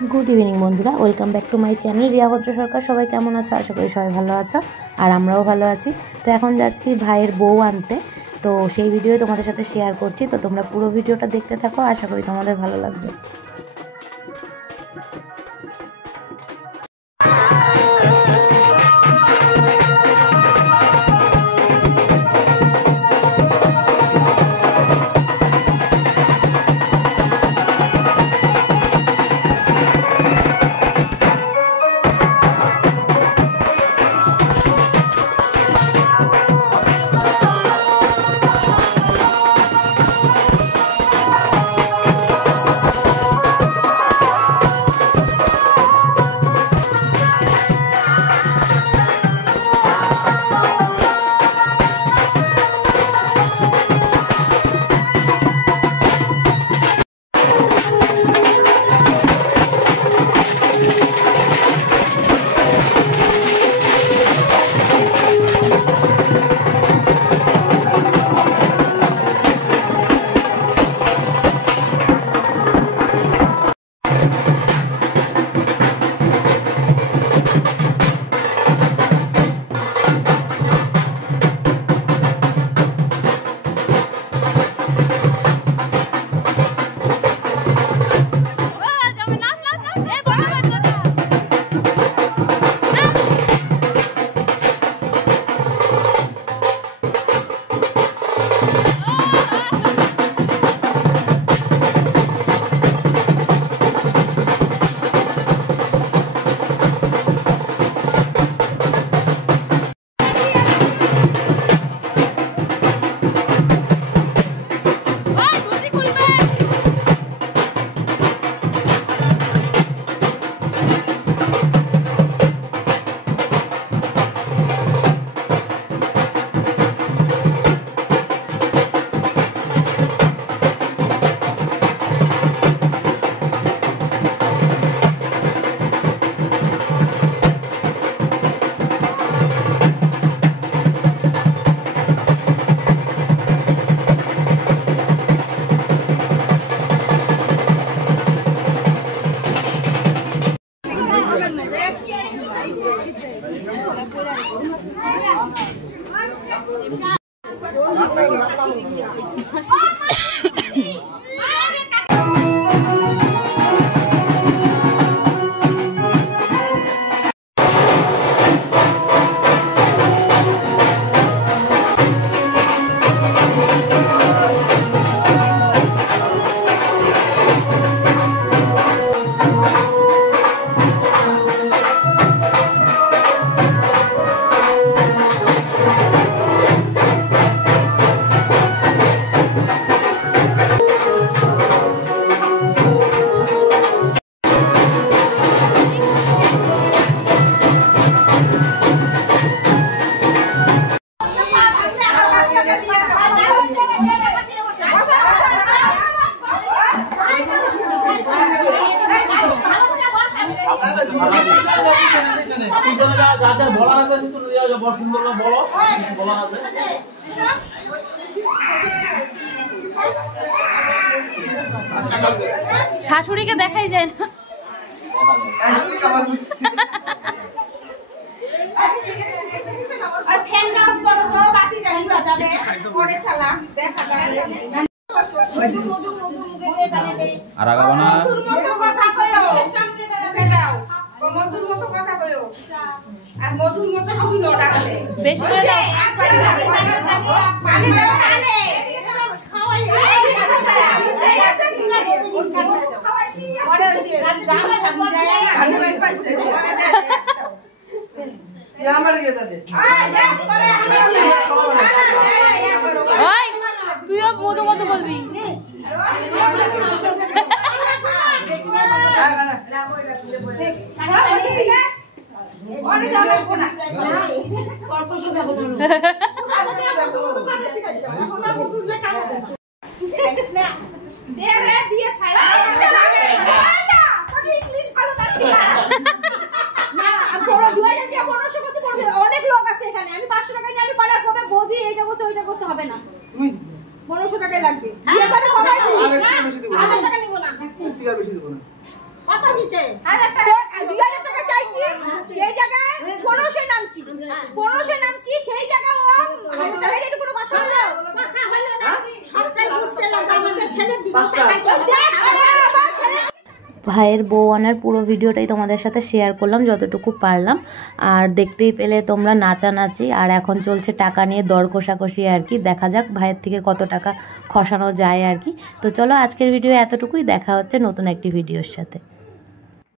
Good evening बंधुरा welcome back to my channel Riya Bhadra Sarkar. सबाई केमन आछो? आशा करी सबाई भालो आछो और आमराओ भालो आछि। तो एखन जाच्छि भाइयेर बউ आनते, तो सेई भिडियो तोमादेर साथे शेयर करछि। तो तोमरा पुरो भिडियोटा देखते थाको, आशा करी तोमादेर भालो लागबे। शाशुड़ी के देखाई जाए ना মধুর মতো কথা কইও আর মধুর মতো শুনো ডাকলে বেশ করে দাও পানি দাও কানে খাওয়াই এই আছে তুই পরে আর গাম সামজায় কানে ভাই পাইছে আমার কে যাবে আয় দেখ করে ওই তুইও মধু মতো বলবি অনেক যাবে কোনা অল্প সময় হবে এখন আর মধুর লে কাম হবে না দে রে দিয়ে ছাইরা না তুমি ইংলিশ ভালো পারছি না না আর বড় 2000 টাকা 1500 কত পড়ছে অনেক লোক আছে এখানে আমি 500 টাকা নিয়ে আমি পারে কোটা বৌদি এইটা বসে ওইটা বসে হবে না তুমি 1500 টাকা লাগবে দিয়ে দাও কমাই 1000 টাকা নিব না 10 টাকা বেশি দিব না 2000 টাকা চাইছি, সেই জায়গায় 1500 নামছি, 1500 নামছি, সেই জায়গায় ও টাকা দিয়ে কোনো কথা হলো না, সবটাই বুঝতে লাগবে আমাদের ছেলের দিকে ভাইয়ের বউ আনার পুরো ভিডিওটাই তোমাদের সাথে শেয়ার করলাম যতটুকু পারলাম। আর দেখতেই পেলে তোমরা নাচানাচি, আর এখন চলছে টাকা নিয়ে দর কষাকষি আর কি। দেখা যাক ভাইয়ের থেকে কত টাকা খসানো যায় আর কি। তো চলো আজকের ভিডিও এতটুকুই, দেখা হচ্ছে নতুন একটি ভিডিওর সাথে।